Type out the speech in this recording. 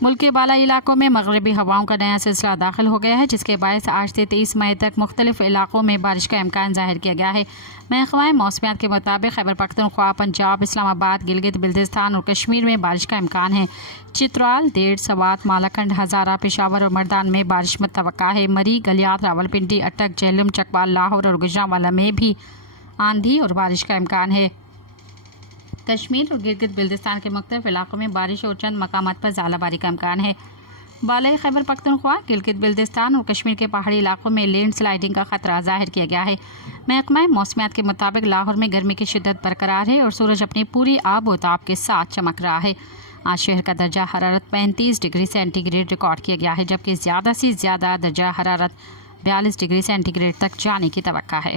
ملک کے بالائی علاقوں میں مغربی ہواؤں کا نیا سلسلہ داخل ہو گیا ہے، جس کے باعث آج سے 23 مئی تک مختلف علاقوں میں بارش کا امکان ظاہر کیا گیا ہے۔ محکمہ موسمیات کے مطابق خیبر پختونخوا، پنجاب، اسلام آباد، گلگت بلتستان اور کشمیر میں بارش کا امکان ہے۔ چترال، دیڑھ، سوات، مالاکنڈ، ہزارہ، پشاور اور مردان میں بارش متوقع ہے۔ مری، گلیات، راولپنڈی، اٹک، جہلم، چکوال، لاہور اور گوجرانوالہ میں بھی آندھی اور بارش کا امکان ہے۔ کشمیر اور گلگت بلتستان کے مختلف علاقوں میں بارش اور چند مقامات پر ژالہ باری کا امکان ہے۔ بالائی خیبر پختونخوا، گلگت بلتستان اور کشمیر کے پہاڑی علاقوں میں لینڈ سلائیڈنگ کا خطرہ ظاہر کیا گیا ہے۔ محکمہ موسمیات کے مطابق لاہور میں گرمی کی شدت برقرار ہے اور سورج اپنی پوری آب و تاب کے ساتھ چمک رہا ہے۔ آج شہر کا درجہ حرارت 35 ڈگری سینٹی گریڈ ریکارڈ کیا گیا ہے، جبکہ زیادہ سے زیادہ درجہ حرارت 42 ڈگری سینٹی گریڈ تک جانے کی توقع ہے۔